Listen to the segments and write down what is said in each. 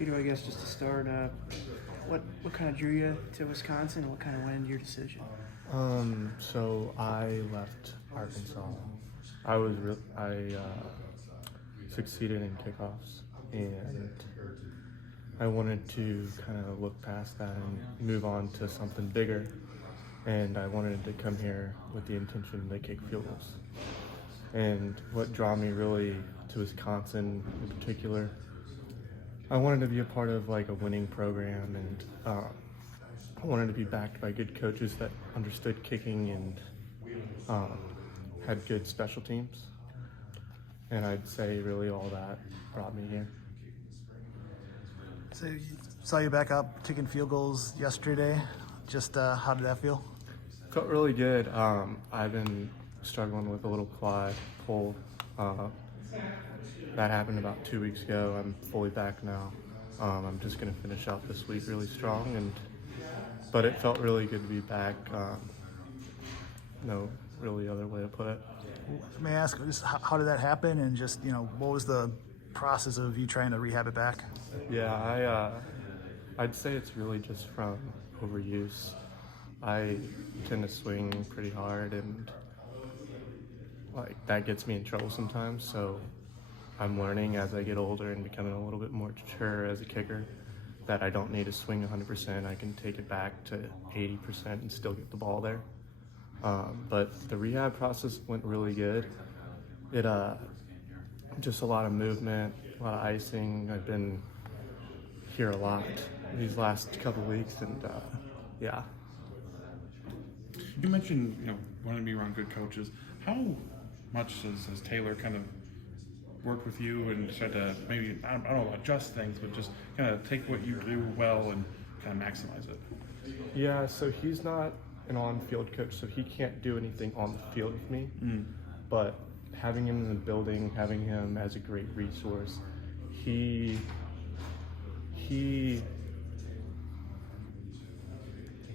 Vito, I guess just to start, what kind of drew you to Wisconsin, and what kind of went into your decision? So I left Arkansas. I succeeded in kickoffs, and I wanted to kind of look past that and move on to something bigger. And I wanted to come here with the intention to kick field goals. And what drew me really to Wisconsin in particular, I wanted to be a part of like a winning program, and I wanted to be backed by good coaches that understood kicking and had good special teams. And I'd say really all that brought me here. So you saw you back up kicking field goals yesterday. Just how did that feel? Felt really good. I've been struggling with a little quad pull. That happened about 2 weeks ago. I'm fully back now. I'm just going to finish out this week really strong, but it felt really good to be back. No really other way to put it. May I ask, just how did that happen, and just what was the process of you trying to rehab it back? Yeah, I'd say it's really just from overuse. I tend to swing pretty hard, and like that gets me in trouble sometimes. So I'm learning as I get older and becoming a little bit more mature as a kicker that I don't need to swing 100%. I can take it back to 80% and still get the ball there. But the rehab process went really good. It just a lot of movement, a lot of icing. I've been here a lot these last couple of weeks, and yeah. You mentioned wanting to be around good coaches. How much has Taylor kind of worked with you and tried to maybe, I don't know, adjust things, but just kind of take what you do well and kind of maximize it? Yeah, so he's not an on-field coach, so he can't do anything on the field with me. But having him in the building, having him as a great resource, he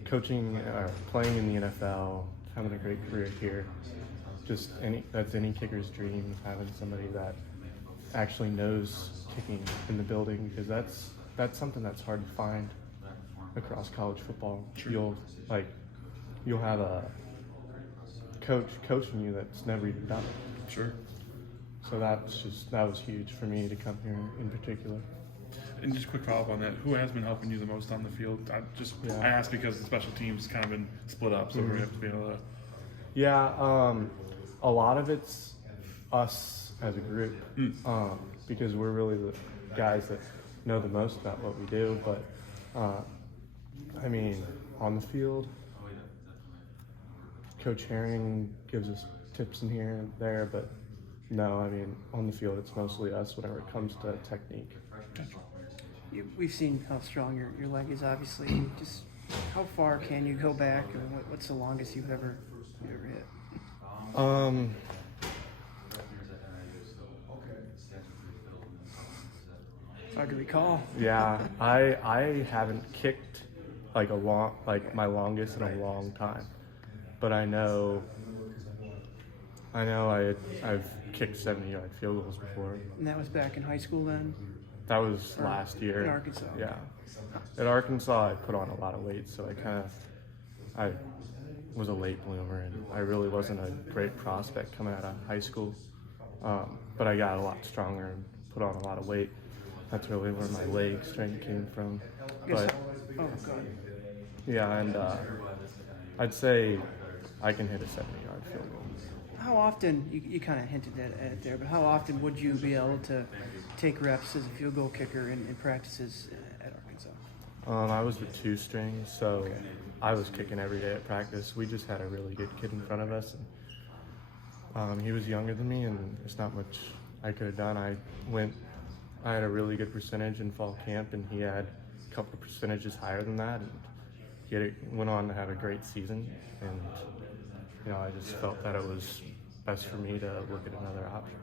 coaching or playing in the NFL, having a great career here, that's any kicker's dream, having somebody that actually knows kicking in the building, because that's something that's hard to find across college football. Sure. You'll have a coach coaching you that's never even done it. Sure. So that was huge for me to come here in particular. And just a quick follow-up on that, who has been helping you the most on the field? I asked because the special teams kind of been split up, so we have to be able to... Yeah, a lot of it's us as a group, because we're really the guys that know the most about what we do. But I mean, on the field, Coach Herring gives us tips in here and there, but no, I mean, on the field it's mostly us whenever it comes to technique. We've seen how strong your leg is, obviously. Just how far can you go back, and what's the longest you've ever hit? It's hard to recall. Yeah, I haven't kicked my longest in a long time, but I know I've kicked 70-yard field goals before. And that was back in high school then? That was last year. In Arkansas. Yeah. At Arkansas, I put on a lot of weight, so I was a late bloomer, and I really wasn't a great prospect coming out of high school. But I got a lot stronger and put on a lot of weight. That's really where my leg strength came from. But yeah, and I'd say I can hit a 70-yard field goal. How often, you kind of hinted at it there, but how often would you be able to take reps as a field goal kicker in practices at Arkansas? I was the 2-string, so I was kicking every day at practice. We just had a really good kid in front of us, and he was younger than me, and there's not much I could have done. I had a really good percentage in fall camp, and he had a couple of percentages higher than that, and he went on to have a great season, and I just felt that it was best for me to look at another option.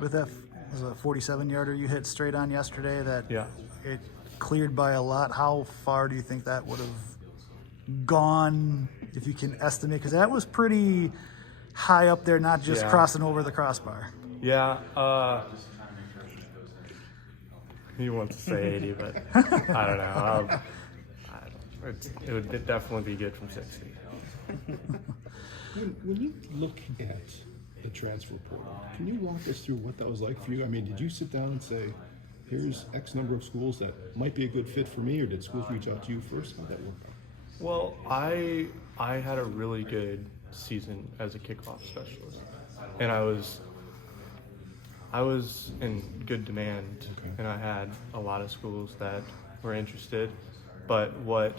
With that, was a 47-yarder you hit straight on yesterday that it cleared by a lot. How far do you think that would have gone, if you can estimate? Because that was pretty high up there, not just crossing over the crossbar. Yeah, he wants to say 80, but I don't know. It would definitely be good from 60. When you look at the transfer portal, can you walk us through what that was like for you? I mean, did you sit down and say, here's X number of schools that might be a good fit for me, or did schools reach out to you first? How'd that work out? Well, I had a really good season as a kickoff specialist, and I was in good demand, Okay. and I had a lot of schools that were interested. But what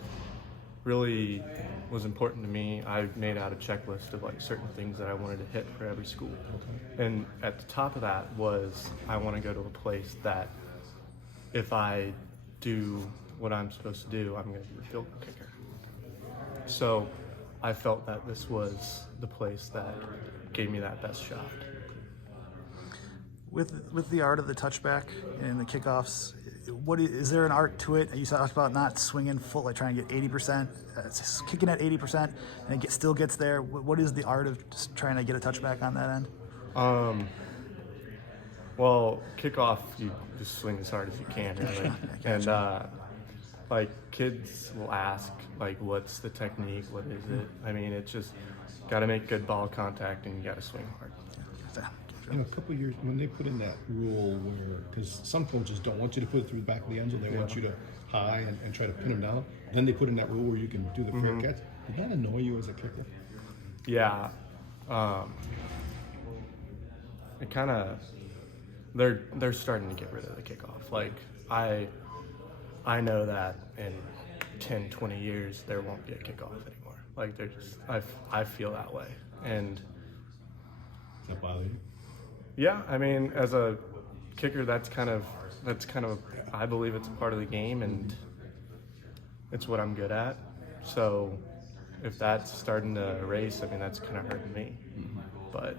really was important to me, I made out a checklist of like certain things that I wanted to hit for every school. Okay. And at the top of that was I want to go to a place that if I do what I'm supposed to do, I'm going to be a field goal kicker. So I felt that this was the place that gave me that best shot. With the art of the touchback and the kickoffs, is there an art to it? You talked about not swinging full, like trying to get 80%, kicking at 80%, and it still gets there. What is the art of just trying to get a touchback on that end? Well, kickoff, you just swing as hard as you can, really. And like kids will ask, like, what's the technique? What is it? I mean, it's just got to make good ball contact and you got to swing hard. In a couple of years, when they put in that rule where, because some coaches don't want you to put it through the back of the end zone, they want you to high and try to pin them down. Then they put in that rule where you can do the fair catch. Did that annoy you as a kicker? Yeah. It kind of, they're starting to get rid of the kickoff. Like, I know that in 10, 20 years, there won't be a kickoff anymore. Like, they're just, I feel that way. And Does that bother you? yeah, I mean, as a kicker, that's kind of, I believe it's a part of the game, and it's what I'm good at. So if that's starting to erase, I mean, that's kind of hurting me. But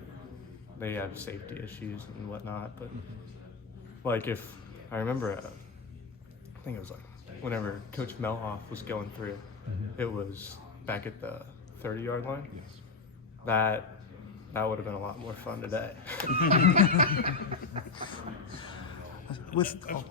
they have safety issues and whatnot. But like, if I remember, I think it was like whenever Coach Melhoff was going through, it was back at the 30-yard line. Yes. That would have been a lot more fun today. I just want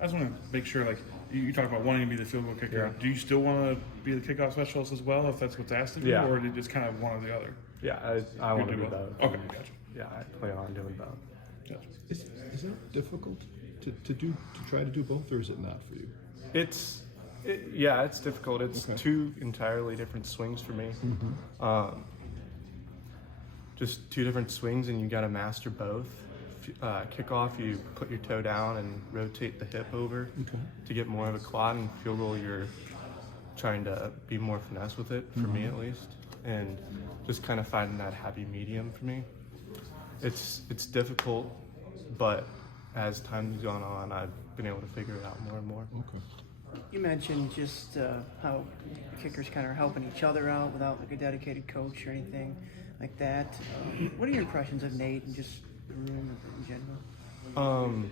to make sure, like, you talk about wanting to be the field goal kicker. Yeah. Do you still want to be the kickoff specialist as well, if that's what's asked of you, Yeah. or do you just kind of one or the other? Yeah, I want to do both. both. Okay, gotcha. Yeah, I plan on doing both. Gotcha. Is that difficult to try to do both, or is it not for you? Yeah, it's difficult. It's Okay. two entirely different swings for me. Just two different swings, and you got to master both. Kickoff, you put your toe down and rotate the hip over to get more of a quad, and field goal, you're trying to be more finesse with it, for me at least, and just kind of finding that happy medium for me. It's difficult, but as time's gone on, I've been able to figure it out more and more. Okay. You mentioned just how the kickers kind of are helping each other out without like a dedicated coach or anything like that. What are your impressions of Nate and just the room in general?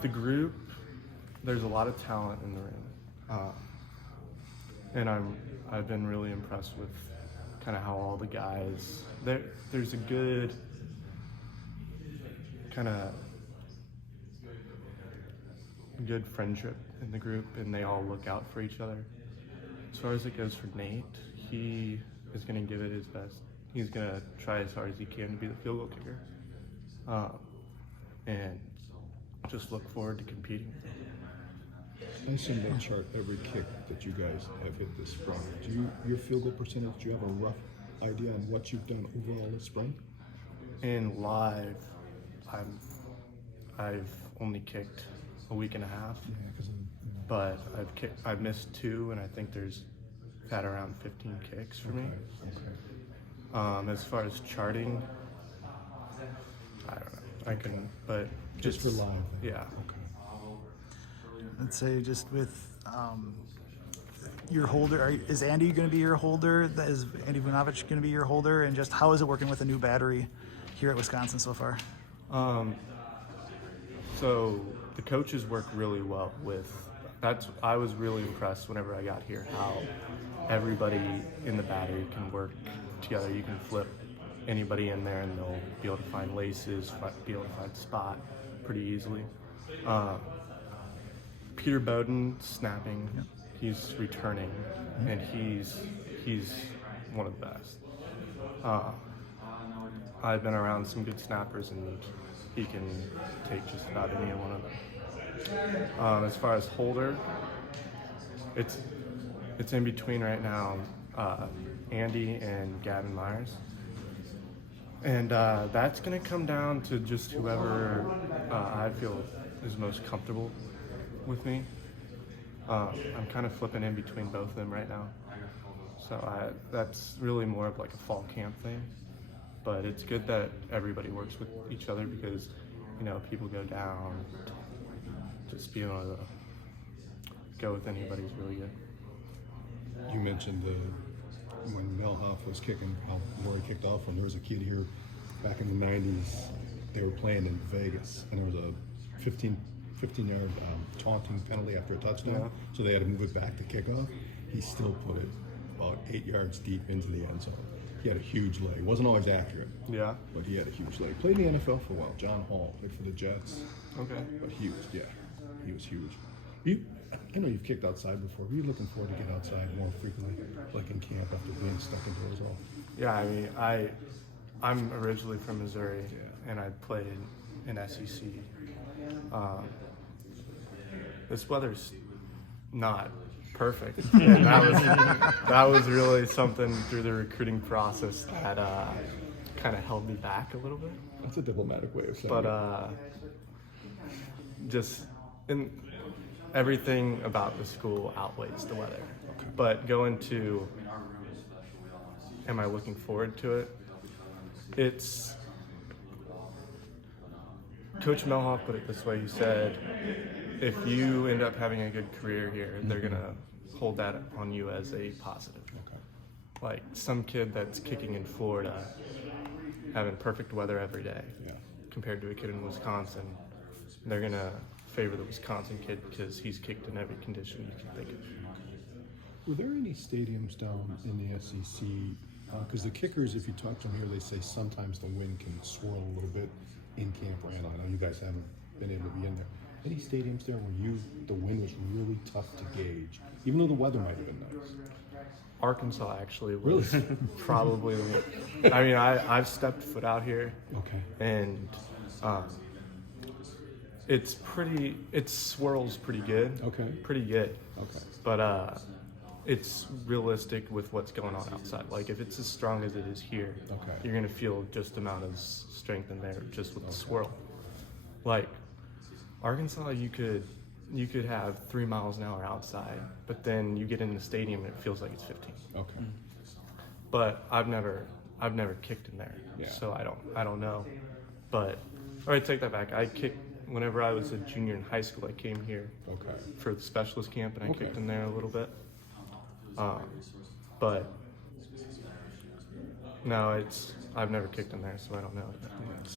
The group, there's a lot of talent in the room, and I've been really impressed with kind of how all the guys there's a good kind of good friendship in the group, and they all look out for each other. As far as it goes for Nate, he is going to give it his best. He's going to try as hard as he can to be the field goal kicker, and just look forward to competing with him. I send that chart every kick that you guys have hit this spring. Your field goal percentage, do you have a rough idea on what you've done overall this spring? In live, I've only kicked a week and a half, but I've missed 2, and I think there's had around 15 kicks for me. As far as charting, I don't know. But Just for live? Yeah. I'd say just with your holder, is Andy going to be your holder? Is Andy Vunovich going to be your holder? And just how is it working with a new battery here at Wisconsin so far? So the coaches work really well with. I was really impressed whenever I got here how everybody in the battery can work together. You can flip anybody in there and they'll be able to find laces, be able to find spot. pretty easily. Peter Bowden snapping, he's returning, and he's one of the best. I've been around some good snappers, and he can take just about any one of them. As far as holder, it's in between right now, Andy and Gavin Myers. And that's going to come down to just whoever I feel is most comfortable with me. I'm kind of flipping in between both of them right now. So that's really more of like a fall camp thing. But it's good that everybody works with each other because, you know, people go down. Just being able to go with anybody is really good. You mentioned when Mel Hoff was kicking, how Lori kicked off, when there was a kid here back in the 90s, they were playing in Vegas, and there was a 15-yard taunting penalty after a touchdown, so they had to move it back to kickoff. He still put it about 8 yards deep into the end zone. He had a huge leg. It wasn't always accurate, but he had a huge leg. Played in the NFL for a while. John Hall played for the Jets. Okay. But he was huge. I know you've kicked outside before. Were you looking forward to get outside more frequently, like in camp after being stuck indoors all? Yeah, I mean, I'm originally from Missouri, and I played in SEC. This weather's not perfect. And that was really something through the recruiting process that kind of held me back a little bit. That's a diplomatic way of saying it. But just everything about the school outweighs the weather. But going to, am I looking forward to it? It's, Coach Melhoff put it this way. He said, if you end up having a good career here, they're going to hold that on you as a positive. Like some kid that's kicking in Florida, having perfect weather every day, compared to a kid in Wisconsin, they're going to favor the Wisconsin kid because he's kicked in every condition you can think of. Were there any stadiums down in the SEC? Because the kickers, if you talk to them here, they say sometimes the wind can swirl a little bit in Camp Randall. I know you guys haven't been able to be in there. Any stadiums there where the wind was really tough to gauge, even though the weather might have been nice? Arkansas actually was probably. I mean, I've stepped foot out here, and it swirls pretty good. Pretty good. But it's realistic with what's going on outside. Like if it's as strong as it is here, you're gonna feel just amount of strength in there just with the swirl. Like Arkansas, you could have 3 miles an hour outside, but then you get in the stadium and it feels like it's 15. But I've never kicked in there, so I don't know. But all right, take that back. I kicked whenever I was a junior in high school. I came here for the specialist camp, and I kicked in there a little bit. But no, I've never kicked in there, so I don't know.